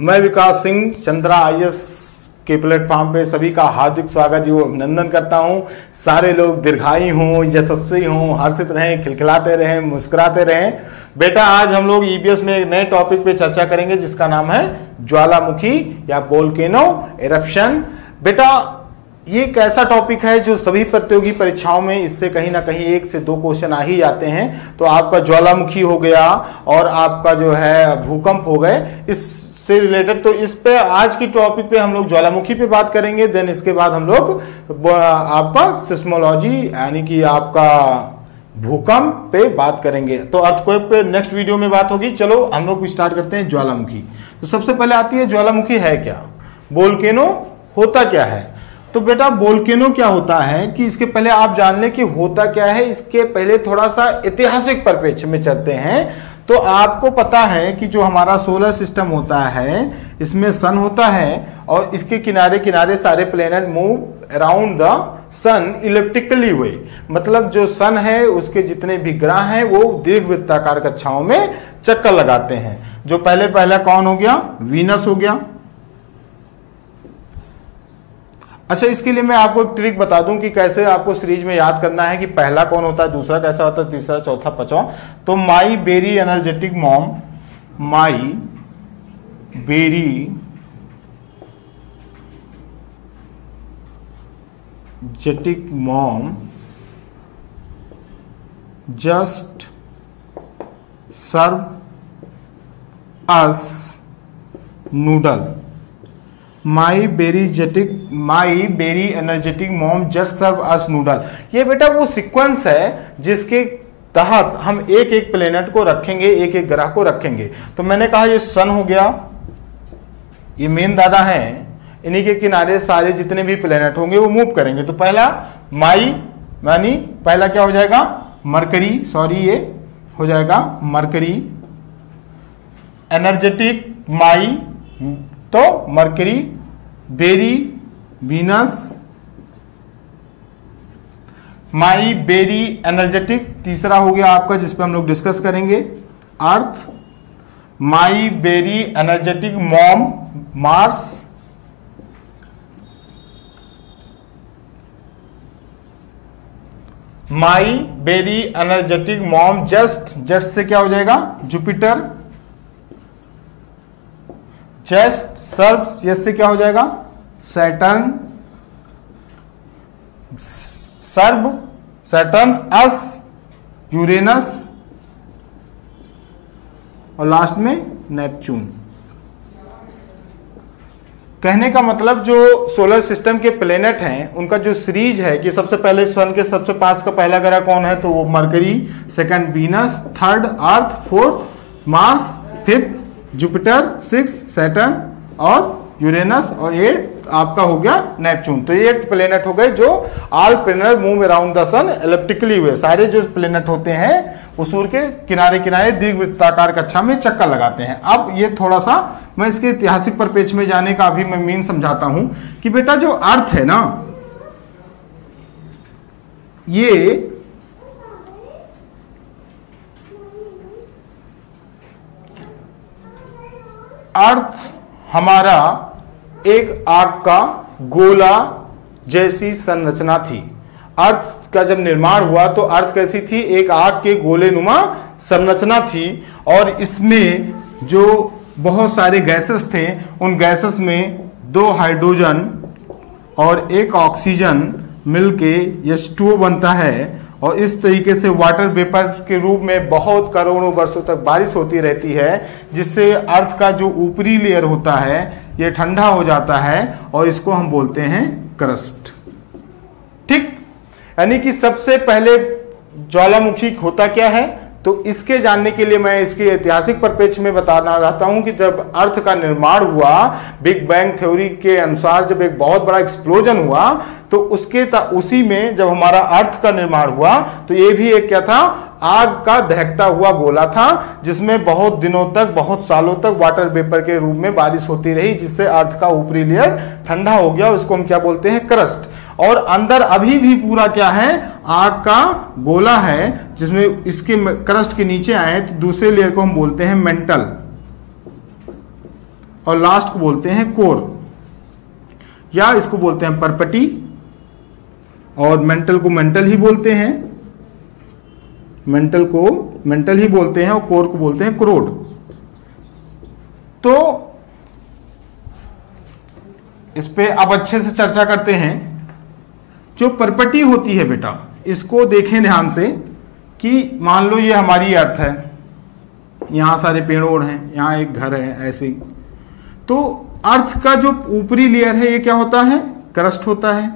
मैं विकास सिंह चंद्रा आईएएस के प्लेटफॉर्म पे सभी का हार्दिक स्वागत एवं अभिनंदन करता हूं। सारे लोग दीर्घायु हों, यशस्वी हों, हर्षित रहें, खिलखिलाते रहें, मुस्कुराते रहें। बेटा आज हम लोग ईबीएस में एक नए टॉपिक पे चर्चा करेंगे जिसका नाम है ज्वालामुखी या वोल्केनो इरप्शन। बेटा ये एक ऐसा टॉपिक है जो सभी प्रतियोगी परीक्षाओं में इससे कहीं ना कहीं 1 से 2 क्वेश्चन आ ही जाते हैं। तो आपका ज्वालामुखी हो गया और आपका जो है भूकंप हो गए, इससे रिलेटेड। तो इस पे आज की टॉपिक पे हम लोग ज्वालामुखी पे बात करेंगे। देन इसके बाद हम लोग आपका सिस्मोलॉजी यानी कि आपका भूकंप पे बात करेंगे। तो अर्थक्वेक पे नेक्स्ट वीडियो में बात होगी। चलो हम लोग स्टार्ट करते हैं ज्वालामुखी। तो सबसे पहले आती है ज्वालामुखी है क्या, वोल्केनो होता क्या है। तो बेटा वोल्केनो क्या होता है कि इसके पहले आप जान लें कि होता क्या है। इसके पहले थोड़ा सा ऐतिहासिक परिप्रेक्ष्य में चलते हैं। तो आपको पता है कि जो हमारा सोलर सिस्टम होता है इसमें सन होता है और इसके किनारे किनारे सारे planet move around the sun elliptically वे। मतलब जो सन है उसके जितने भी ग्रह हैं वो दीर्घवृत्ताकार कक्षाओं में चक्कर लगाते हैं। जो पहला कौन हो गया, वीनस हो गया। अच्छा, इसके लिए मैं आपको एक ट्रिक बता दूं कि कैसे आपको सीरीज में याद करना है कि पहला कौन होता है, दूसरा कैसा होता है, तीसरा, चौथा, पांचवा। तो my very energetic mom, my very जेटिक mom just serve us noodle. My very energetic mom just serve us noodle. ये बेटा वो सीक्वेंस है जिसके तहत हम एक एक प्लेनेट को रखेंगे, एक एक ग्रह को रखेंगे। तो मैंने कहा ये सन हो गया, ये मेन दादा हैं, इन्हीं के किनारे सारे जितने भी प्लेनेट होंगे वो मूव करेंगे। तो पहला माई मानी पहला क्या हो जाएगा, मरकरी, सॉरी ये हो जाएगा मरकरी। एनर्जेटिक माई तो मरकरी, बेरी वीनस, माई बेरी एनर्जेटिक तीसरा हो गया आपका जिस पे हम लोग डिस्कस करेंगे Earth. My very energetic mom Mars, my very energetic mom just से क्या हो जाएगा जुपिटर। जस्ट सर्व यस से क्या हो जाएगा सैटर्न। सैटर्न अस यूरेनस और लास्ट में नेपच्यून। कहने का मतलब जो सोलर सिस्टम के प्लेनेट हैं उनका जो सीरीज है कि सबसे पहले सन के सबसे पास का पहला ग्रह कौन है, तो वो Mercury, second Venus, third Earth, fourth Mars, fifth Jupiter, 6 Saturn और यूरेनस और 8 आपका हो गया नेपच्यून। तो ये 8 प्लेनेट हो गए जो all planet move around the sun elliptically way. सारे जो प्लेनेट होते हैं वो सूर्य के किनारे किनारे दीर्घवृत्ताकार कक्षा में चक्कर लगाते हैं। अब ये थोड़ा सा मैं इसके ऐतिहासिक परिप्रेक्ष्य में जाने का अभी मैं मीन समझाता हूं कि बेटा जो अर्थ है ना, ये अर्थ हमारा एक आग का गोला जैसी संरचना थी। अर्थ का जब निर्माण हुआ तो अर्थ कैसी थी, एक आग के गोले नुमा संरचना थी और इसमें जो बहुत सारे गैसेस थे उन गैसेस में 2 हाइड्रोजन और 1 ऑक्सीजन मिलके H2O बनता है और इस तरीके से वाटर वेपर के रूप में बहुत करोड़ों वर्षों तक बारिश होती रहती है, जिससे अर्थ का जो ऊपरी लेयर होता है ये ठंडा हो जाता है और इसको हम बोलते हैं क्रस्ट। ठीक, यानी कि सबसे पहले ज्वालामुखी होता क्या है, तो इसके जानने के लिए मैं इसके ऐतिहासिक परिप्रेक्ष्य में बताना चाहता हूं कि जब अर्थ का निर्माण हुआ, बिग बैंग थ्योरी के अनुसार जब एक बहुत बड़ा एक्सप्लोजन हुआ तो उसी में जब हमारा अर्थ का निर्माण हुआ तो ये भी एक क्या था, आग का दहकता हुआ गोला था जिसमें बहुत दिनों तक, बहुत सालों तक वाटर वेपर के रूप में बारिश होती रही, जिससे अर्थ का ऊपरी लेयर ठंडा हो गया। उसको हम क्या बोलते हैं, क्रस्ट। और अंदर अभी भी पूरा क्या है, आग का गोला है, जिसमें इसके क्रस्ट के नीचे आए तो दूसरे लेयर को हम बोलते हैं मेंटल। और लास्ट को बोलते हैं कोर, या इसको बोलते हैं परपटी, और मेंटल को मेंटल ही बोलते हैं, मेंटल को मेंटल ही बोलते हैं, और कोर को बोलते हैं क्रोड। तो इस पे अब अच्छे से चर्चा करते हैं। जो परपटी होती है बेटा, इसको देखें ध्यान से कि मान लो ये हमारी अर्थ है, यहां सारे पेड़ ओड़ हैं, यहां एक घर है, ऐसे ही। तो अर्थ का जो ऊपरी लेयर है ये क्या होता है? क्रस्ट होता है।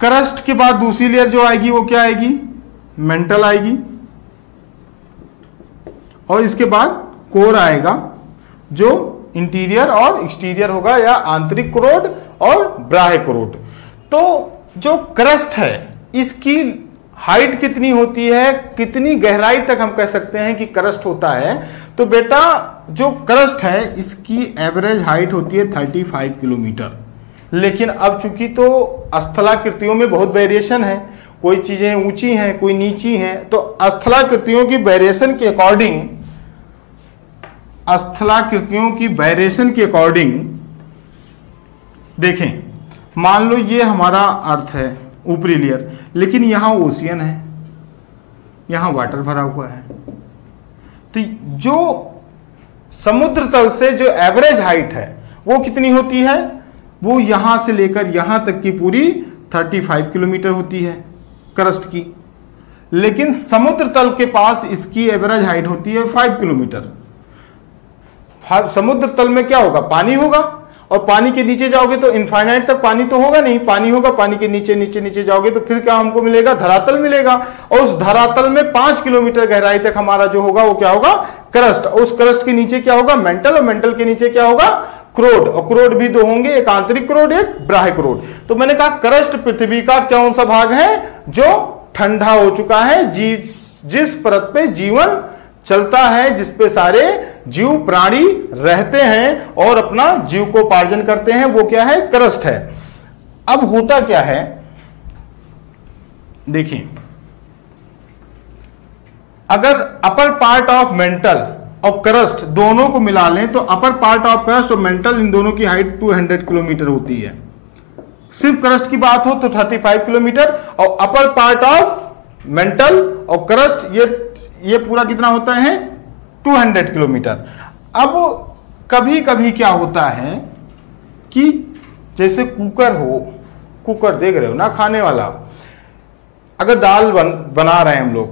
क्रस्ट के बाद दूसरी लेयर जो आएगी वो क्या आएगी? मेंटल आएगी, और इसके बाद कोर आएगा जो इंटीरियर और एक्सटीरियर होगा, या आंतरिक क्रोड और बाह्य क्रोड। तो जो क्रस्ट है इसकी हाइट कितनी होती है, कितनी गहराई तक हम कह सकते हैं कि क्रस्ट होता है? तो बेटा जो क्रस्ट है इसकी एवरेज हाइट होती है 35 किलोमीटर। लेकिन अब चूंकि तो स्थलाकृतियों में बहुत वेरिएशन है, कोई चीजें ऊंची हैं, कोई नीची हैं, तो स्थलाकृतियों की वेरिएशन के अकॉर्डिंग, स्थलाकृतियों की वेरिएशन के अकॉर्डिंग देखें, मान लो ये हमारा अर्थ है ऊपरी लेयर, लेकिन यहां ओशियन है, यहां वाटर भरा हुआ है। तो जो समुद्र तल से जो एवरेज हाइट है वो कितनी होती है? वो यहां से लेकर यहां तक की पूरी 35 किलोमीटर होती है क्रस्ट की। लेकिन समुद्र तल के पास इसकी एवरेज हाइट होती है 5 किलोमीटर। समुद्र तल में क्या होगा? पानी होगा, और पानी के नीचे जाओगे तो इनफाइनाइट तक पानी तो होगा नहीं, पानी होगा, पानी के नीचे नीचे नीचे जाओगे तो फिर क्या हमको मिलेगा? धरातल मिलेगा, और उस धरातल में 5 किलोमीटर गहराई तक हमारा जो होगा वो क्या होगा? क्रस्ट। उस क्रस्ट के नीचे क्या होगा? मेंटल, और मेंटल के नीचे क्या होगा? क्रोड। और क्रोड भी दो होंगे, एक आंतरिक क्रोड, एक बाह्य क्रोड। तो मैंने कहा क्रस्ट पृथ्वी का कौन सा भाग है? जो ठंडा हो चुका है, जिस परत पे जीवन चलता है, जिसपे सारे जीव प्राणी रहते हैं और अपना जीविकोपार्जन करते हैं, वो क्या है? क्रस्ट है। अब होता क्या है देखिए, अगर अपर पार्ट ऑफ मेंटल और क्रस्ट दोनों को मिला लें तो अपर पार्ट ऑफ क्रस्ट और मेंटल इन दोनों की हाइट 200 किलोमीटर होती है। सिर्फ क्रस्ट की बात हो तो 35 किलोमीटर, और अपर पार्ट ऑफ मेंटल और क्रस्ट ये पूरा कितना होता है? 200 किलोमीटर। अब कभी कभी क्या होता है कि जैसे कुकर हो, कुकर देख रहे हो ना, खाने वाला, अगर दाल बना रहे हैं हम लोग,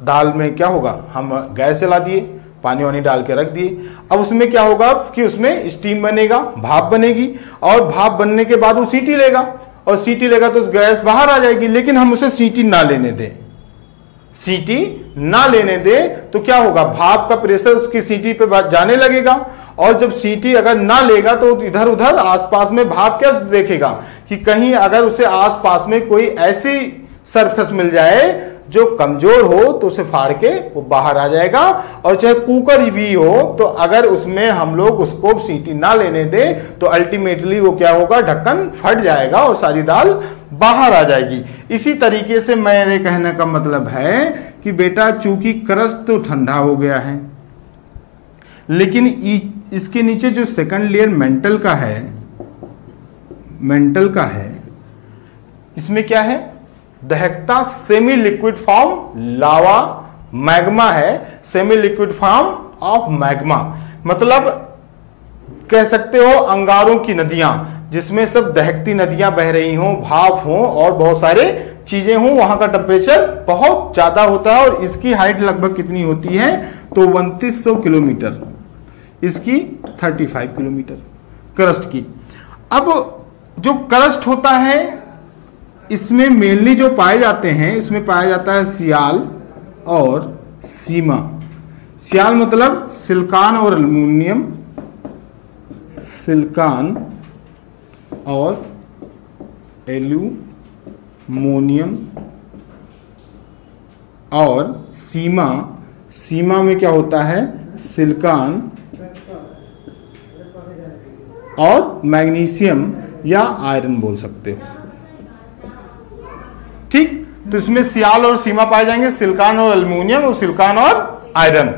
दाल में क्या होगा? हम गैस जला दिए, पानी वानी डाल के रख दिए। अब उसमें क्या होगा कि उसमें स्टीम बनेगा, भाप बनेगी, और भाप बनने के बाद वो सीटी लेगा, और सीटी लेगा तो गैस बाहर आ जाएगी। लेकिन हम उसे सीटी ना लेने दें, सीटी ना लेने दे तो क्या होगा? भाप का प्रेशर उसकी सीटी पे जाने लगेगा, और जब सीटी अगर ना लेगा तो इधर उधर आसपास में भाप क्या देखेगा कि कहीं अगर उसे आसपास में कोई ऐसी सरफेस मिल जाए जो कमजोर हो तो उसे फाड़ के वो बाहर आ जाएगा। और चाहे कुकर ही भी हो तो अगर उसमें हम लोग उसको सीटी ना लेने दे तो अल्टीमेटली वो क्या होगा? ढक्कन फट जाएगा और सारी दाल बाहर आ जाएगी। इसी तरीके से मेरे कहने का मतलब है कि बेटा चूंकि क्रस्ट तो ठंडा हो गया है, लेकिन इसके नीचे जो सेकंड लेयर मेंटल का है, मेंटल का है, इसमें क्या है? दहकता semi liquid form lava magma है, semi liquid form of magma, मतलब कह सकते हो अंगारों की नदियां, जिसमें सब दहकती नदियां बह रही हों, भाप हो और बहुत सारे चीजें हों। वहां का टेम्परेचर बहुत ज्यादा होता है, और इसकी हाइट लगभग कितनी होती है? तो 2900 किलोमीटर, इसकी 35 किलोमीटर क्रस्ट की। अब जो क्रस्ट होता है इसमें मेनली जो पाए जाते हैं, इसमें पाया जाता है सियाल और सीमा। सियाल मतलब सिलिकॉन और एल्युमिनियम, सिलिकॉन और एल्यूमोनियम, और सीमा, सीमा में क्या होता है? सिलिकॉन और मैग्नीशियम या आयरन बोल सकते हो। ठीक, तो इसमें सियाल और सीमा पाए जाएंगे, सिलिकॉन और एल्युमिनियम, और सिलिकॉन और आयरन।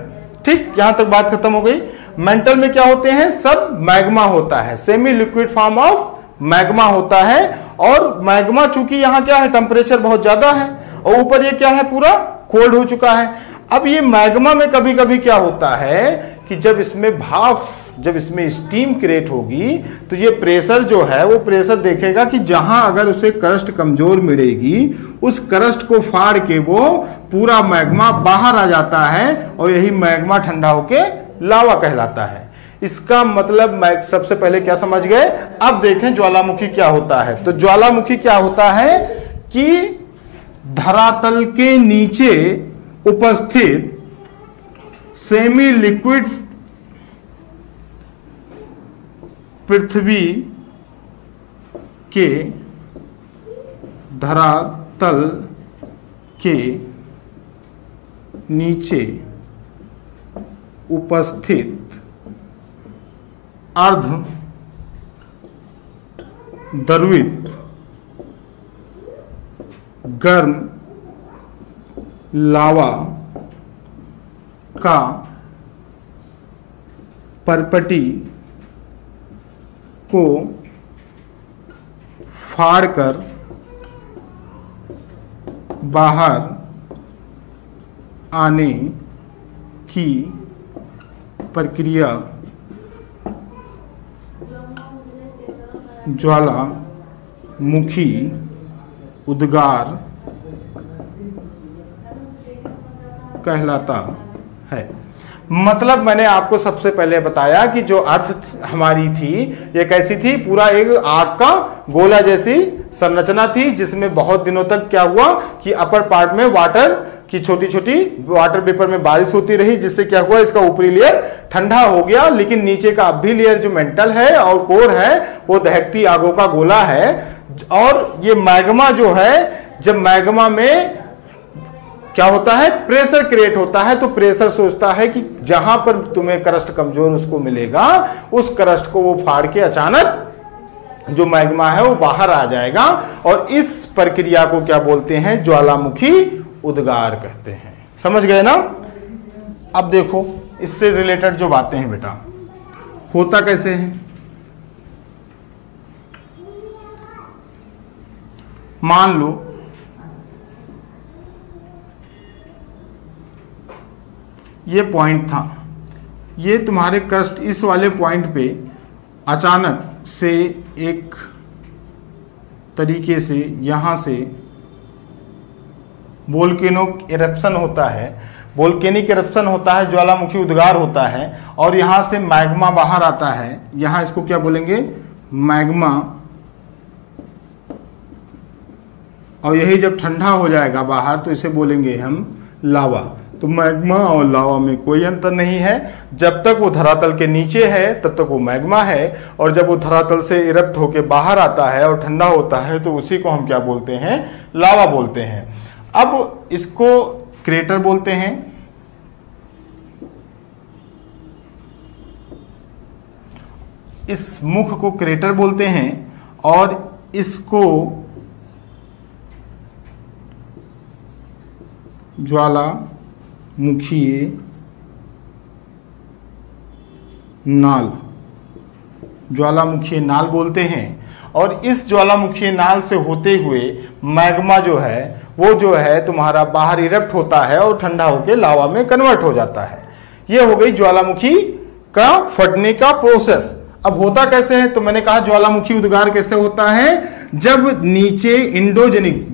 ठीक, यहां तक बात खत्म हो गई। मेंटल में क्या होते हैं, सब मैग्मा होता है, semi liquid form of magma होता है। और मैग्मा चूंकि यहां क्या है, टेम्परेचर बहुत ज्यादा है और ऊपर ये क्या है, पूरा कोल्ड हो चुका है। अब ये मैग्मा में कभी कभी क्या होता है कि जब इसमें भाप, जब इसमें स्टीम क्रिएट होगी तो ये प्रेशर जो है वो प्रेशर देखेगा कि जहां अगर उसे क्रस्ट कमजोर मिलेगी उस क्रस्ट को फाड़ के वो पूरा मैग्मा बाहर आ जाता है और यही मैग्मा ठंडा होके लावा कहलाता है। इसका मतलब मैं सबसे पहले क्या समझ गए। अब देखें ज्वालामुखी क्या होता है। तो ज्वालामुखी क्या होता है कि धरातल के नीचे उपस्थित सेमी लिक्विड पृथ्वी के धरातल के नीचे उपस्थित अर्ध द्रवित गर्म लावा का परपटी को फाड़कर बाहर आने की प्रक्रिया ज्वालामुखी उद्गार कहलाता है। मतलब मैंने आपको सबसे पहले बताया कि जो अर्थ हमारी थी ये कैसी थी, पूरा एक आग का गोला जैसी संरचना थी जिसमें बहुत दिनों तक क्या हुआ कि अपर पार्ट में वाटर की छोटी छोटी वाटर वेपर में बारिश होती रही, जिससे क्या हुआ इसका ऊपरी लेयर ठंडा हो गया, लेकिन नीचे का अब भी लेयर जो मेंटल है और कोर है वो दहकती आगों का गोला है। और ये मैग्मा जो है, जब मैग्मा में क्या होता है, प्रेशर क्रिएट होता है, तो प्रेशर सोचता है कि जहां पर तुम्हें क्रस्ट कमजोर उसको मिलेगा उस क्रस्ट को वो फाड़ के अचानक जो मैग्मा है वो बाहर आ जाएगा। और इस प्रक्रिया को क्या बोलते हैं, ज्वालामुखी उद्गार कहते हैं। समझ गए ना। अब देखो इससे रिलेटेड जो बातें हैं बेटा, होता कैसे है। मान लो ये पॉइंट था, ये तुम्हारे क्रस्ट इस वाले पॉइंट पे अचानक से एक तरीके से यहां से वोल्केनिक इरप्शन होता है, वोल्केनिक इरप्शन होता है, ज्वालामुखी उद्गार होता है और यहां से मैग्मा बाहर आता है। यहां इसको क्या बोलेंगे, मैग्मा। और यही जब ठंडा हो जाएगा बाहर तो इसे बोलेंगे हम लावा। तो मैग्मा और लावा में कोई अंतर नहीं है। जब तक वो धरातल के नीचे है तब तक वो मैग्मा है, और जब वो धरातल से इरप्ट होके बाहर आता है और ठंडा होता है तो उसी को हम क्या बोलते हैं, लावा बोलते हैं। अब इसको क्रेटर बोलते हैं। इस मुख को क्रेटर बोलते हैं और इसको ज्वालामुखीय नाल, ज्वालामुखीय नाल बोलते हैं। और इस ज्वालामुखीय नाल से होते हुए मैग्मा जो है वो जो है तुम्हारा बाहर इरप्ट होता है और ठंडा होकर लावा में कन्वर्ट हो जाता है। ये हो गई ज्वालामुखी का फटने का प्रोसेस। अब होता कैसे है, तो मैंने कहा ज्वालामुखी उद्गार कैसे होता है, जब नीचे इंडोजेनिक,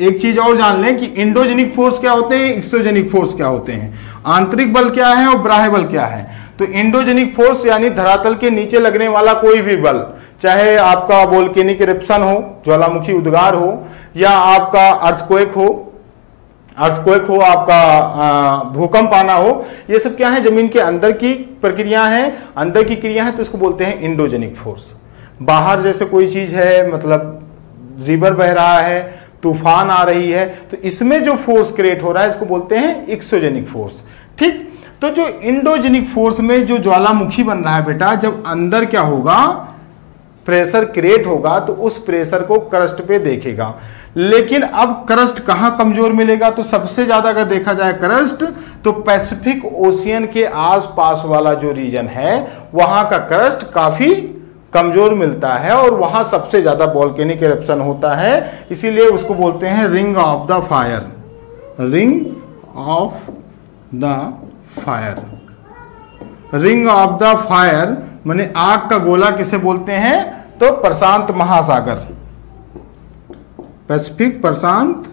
एक चीज और जान लें कि इंडोजेनिक फोर्स क्या होते हैं, एक्सोजेनिक फोर्स क्या होते हैं, आंतरिक बल क्या है और बाह्य बल क्या है। तो इंडोजेनिक फोर्स यानी धरातल के नीचे लगने वाला कोई भी बल, चाहे आपका वोल्केनिक इरप्शन हो, ज्वालामुखी उद्गार हो, या आपका अर्थक्वेक हो, आपका भूकंप आना हो, ये सब क्या है, जमीन के अंदर की प्रक्रिया है, अंदर की क्रिया है, तो इसको बोलते हैं इंडोजेनिक फोर्स। बाहर जैसे कोई चीज है, मतलब रिवर बह रहा है, तूफान आ रही है, तो इसमें जो फोर्स क्रिएट हो रहा है इसको बोलते हैं एक्सोजेनिक फोर्स। ठीक, तो जो इंडोजेनिक फोर्स में जो ज्वालामुखी बन रहा है बेटा, जब अंदर क्या होगा, प्रेशर क्रिएट होगा तो उस प्रेशर को क्रस्ट पे देखेगा। लेकिन अब क्रस्ट कहां कमजोर मिलेगा, तो सबसे ज्यादा अगर देखा जाए क्रस्ट तो पैसिफिक ओशियन के आसपास वाला जो रीजन है वहां का क्रस्ट काफी कमजोर मिलता है और वहां सबसे ज्यादा वोल्केनिक इरप्शन होता है। इसीलिए उसको बोलते हैं ring of the fire, ring of the fire. Ring of the fire माने आग का गोला किसे बोलते हैं, तो प्रशांत महासागर, पैसिफिक प्रशांत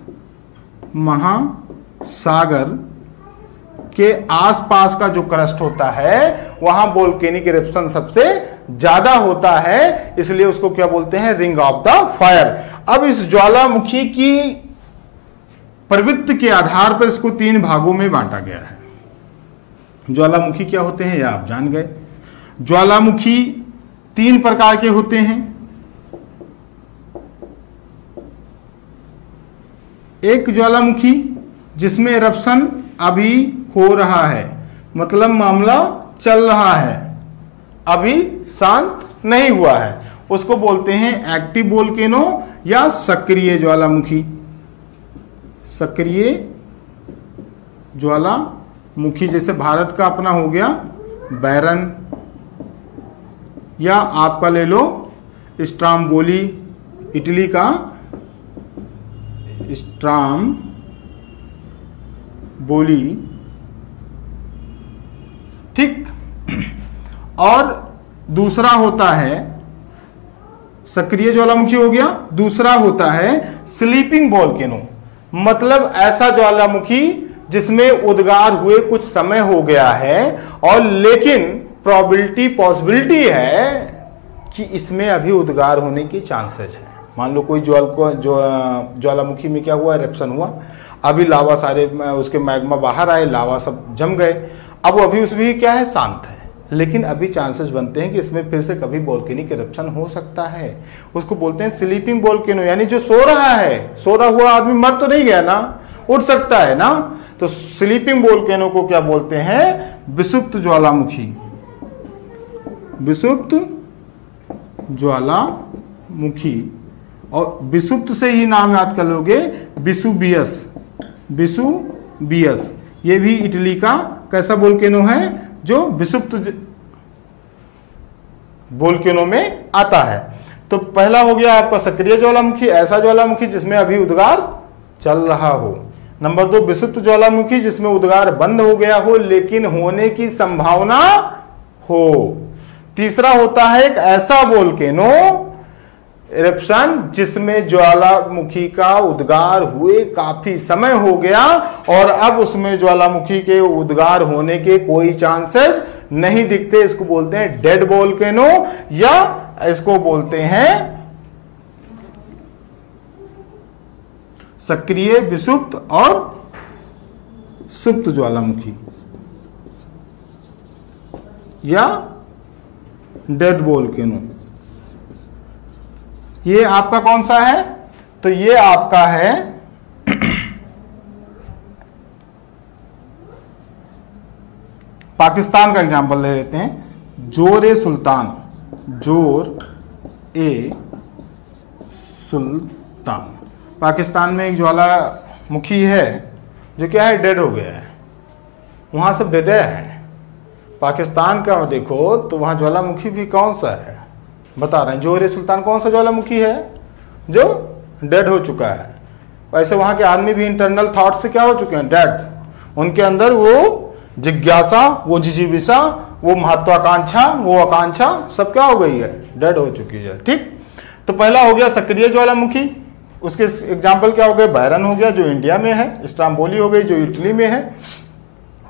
महासागर के आसपास का जो क्रस्ट होता है वहां वोल्केनिक इरप्शन सबसे ज्यादा होता है, इसलिए उसको क्या बोलते हैं, रिंग ऑफ द फायर। अब इस ज्वालामुखी की प्रवृत्ति के आधार पर इसको 3 भागों में बांटा गया है। ज्वालामुखी क्या होते हैं यह आप जान गए। ज्वालामुखी 3 प्रकार के होते हैं। एक ज्वालामुखी जिसमें इरप्शन अभी हो रहा है, मतलब मामला चल रहा है, अभी शांत नहीं हुआ है, उसको बोलते हैं एक्टिव वोल्केनो या सक्रिय ज्वालामुखी। सक्रिय ज्वालामुखी जैसे भारत का अपना हो गया बैरन, या आपका ले लो स्ट्राम्बोली, इटली का स्ट्राम्बोली, ठीक। और दूसरा होता है सक्रिय ज्वालामुखी हो गया, दूसरा होता है स्लीपिंग वोल्केनो, मतलब ऐसा ज्वालामुखी जिसमें उद्गार हुए कुछ समय हो गया है और लेकिन पॉसिबिलिटी है कि इसमें अभी उद्गार होने की चांसेस है। मान लो कोई ज्वालामुखी में क्या हुआ, इरप्शन हुआ, अभी लावा सारे उसके मैग्मा बाहर आए, लावा सब जम गए, अब अभी उसमें क्या है, शांत है, लेकिन अभी चांसेस बनते हैं कि इसमें फिर से कभी वोल्केनिक इरप्शन हो सकता है। उसको बोलते हैं स्लीपिंग वोल्केनो, यानी जो सो रहा है, सोरा हुआ आदमी मर तो नहीं गया ना, उठ सकता है ना, तो स्लीपिंग वोल्केनो को क्या बोलते हैं, विषुप्त ज्वालामुखी। विषुप्त ज्वालामुखी, और विषुप्त से ही नाम याद कर लोगे, विसुबियस। विसुबियस ये भी इटली का कैसा वोल्केनो है, जो विषुप्त वोल्केनो में आता है। तो पहला हो गया आपका सक्रिय ज्वालामुखी, ऐसा ज्वालामुखी जिसमें अभी उद्गार चल रहा हो। नंबर 2 विषुप्त ज्वालामुखी जिसमें उद्गार बंद हो गया हो लेकिन होने की संभावना हो। तीसरा होता है एक ऐसा वोल्केनो इरप्शन जिसमें ज्वालामुखी का उद्गार हुए काफी समय हो गया और अब उसमें ज्वालामुखी के उद्गार होने के कोई चांसेस नहीं दिखते। इसको बोलते हैं डेड वोल्केनो, या इसको बोलते हैं सक्रिय, विषुप्त और सुप्त ज्वालामुखी या डेड वोल्केनो। ये आपका कौन सा है, तो ये आपका है पाकिस्तान का एग्जांपल ले लेते हैं, जोर ए सुल्तान। जोर ए सुल्तान पाकिस्तान में एक ज्वालामुखी है जो क्या है, डेड हो गया है, वहां सब डेड है। पाकिस्तान का देखो तो वहां ज्वालामुखी भी कौन सा है बता रहे हैं, जोर ए सुल्तान कौन सा ज्वालामुखी है जो डेड हो चुका है। वैसे वहां के आदमी भी इंटरनल थॉट से क्या हो चुके हैं, डेड। उनके अंदर वो जिज्ञासा, वो जिजीविषा, वो महत्वाकांक्षा, वो आकांक्षा सब क्या हो गई है, डेड हो चुकी है। ठीक, तो पहला हो गया सक्रिय ज्वालामुखी, उसके एग्जाम्पल क्या हो गए, बैरन हो गया जो इंडिया में है, स्ट्राम्बोली हो गई जो इटली में है।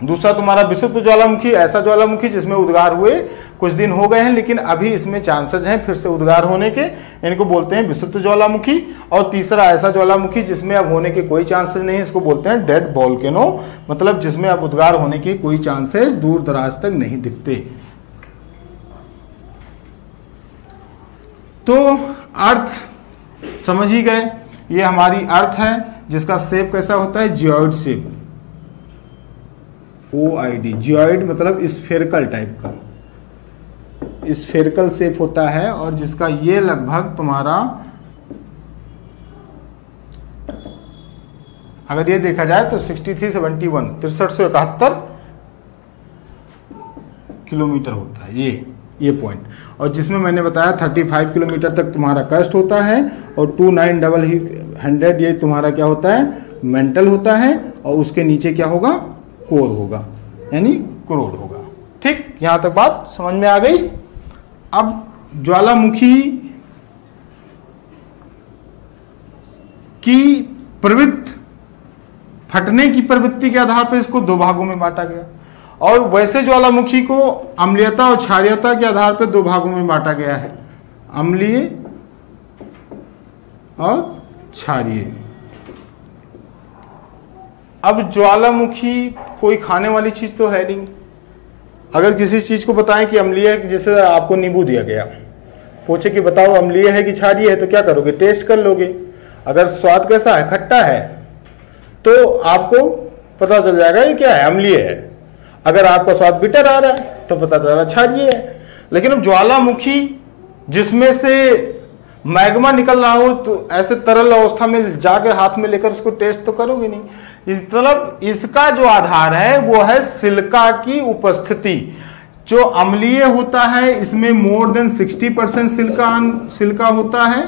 दूसरा तुम्हारा विषुप्त ज्वालामुखी, ऐसा ज्वालामुखी जिसमें उद्गार हुए कुछ दिन हो गए हैं लेकिन अभी इसमें चांसेस हैं फिर से उद्गार होने के, इनको बोलते हैं विषुप्त ज्वालामुखी। और तीसरा ऐसा ज्वालामुखी जिसमें अब होने के कोई चांसेस नहीं, इसको बोलते हैं डेड वोल्केनो, मतलब जिसमें अब उद्गार होने के कोई चांसेस दूर दराज तक नहीं दिखते। तो अर्थ समझ ही गए, ये हमारी अर्थ है जिसका शेप कैसा होता है, जियोइड शेप, OID, जियोइड मतलब स्फेरिकल टाइप का, स्फेरिकल शेप होता है और जिसका ये लगभग तुम्हारा, अगर ये देखा जाए तो 6371 6371 किलोमीटर होता है ये पॉइंट। और जिसमें मैंने बताया 35 किलोमीटर तक तुम्हारा क्रस्ट होता है और 2900 ये तुम्हारा क्या होता है, मेंटल होता है, और उसके नीचे क्या होगा, कोर होगा, यानी क्रोड होगा। ठीक, यहां तक बात समझ में आ गई। अब ज्वालामुखी की प्रवृत्ति, फटने की प्रवृत्ति के आधार पर इसको दो भागों में बांटा गया, और वैसे ज्वालामुखी को अम्लीयता और क्षारीयता के आधार पर दो भागों में बांटा गया है, अम्लीय और क्षारीय। अब ज्वालामुखी कोई खाने वाली चीज तो है नहीं। अगर किसी चीज को बताएं कि अम्लीय है, जैसे आपको नींबू दिया गया, पूछे कि बताओ अम्लीय है कि क्षारीय है, तो क्या करोगे, टेस्ट कर लोगे। अगर स्वाद कैसा है, खट्टा है, तो आपको पता चल जाएगा ये क्या है, अम्लीय है। अगर आपका स्वाद बिटर आ रहा है तो पता चल रहा है क्षारीय है। लेकिन अब ज्वालामुखी जिसमें से मैग्मा निकल रहा हो, तो ऐसे तरल अवस्था में जाकर हाथ में लेकर उसको टेस्ट तो करोगे नहीं। मतलब इसका जो आधार है वो है सिलिका की उपस्थिति। जो अम्लीय होता है इसमें मोर देन 60% सिलिका होता है,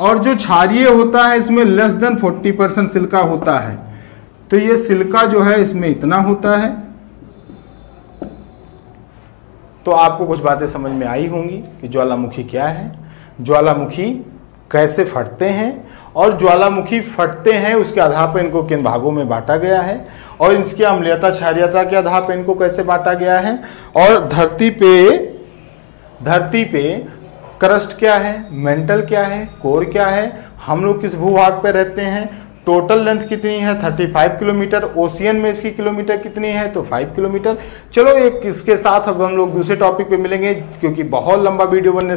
और जो क्षारीय होता है इसमें लेस देन 40% सिलिका होता है। तो ये सिलिका जो है इसमें इतना होता है। तो आपको कुछ बातें समझ में आई होंगी कि ज्वालामुखी क्या है, ज्वालामुखी कैसे फटते हैं, और ज्वालामुखी फटते हैं उसके आधार पर इनको किन भागों में बांटा गया है, और इसकी अम्लीयता क्षारीयता के आधार पर इनको कैसे बांटा गया है, और धरती पे क्रस्ट क्या है, मेंटल क्या है, कोर क्या है, हम लोग किस भूभाग पे रहते हैं, टोटल लेंथ कितनी है 35 किलोमीटर, ओशियन में इसकी किलोमीटर कितनी है तो 5 किलोमीटर। चलो एक इसके साथ अब हम लोग दूसरे टॉपिक पे मिलेंगे, क्योंकि बहुत लंबा वीडियो बनने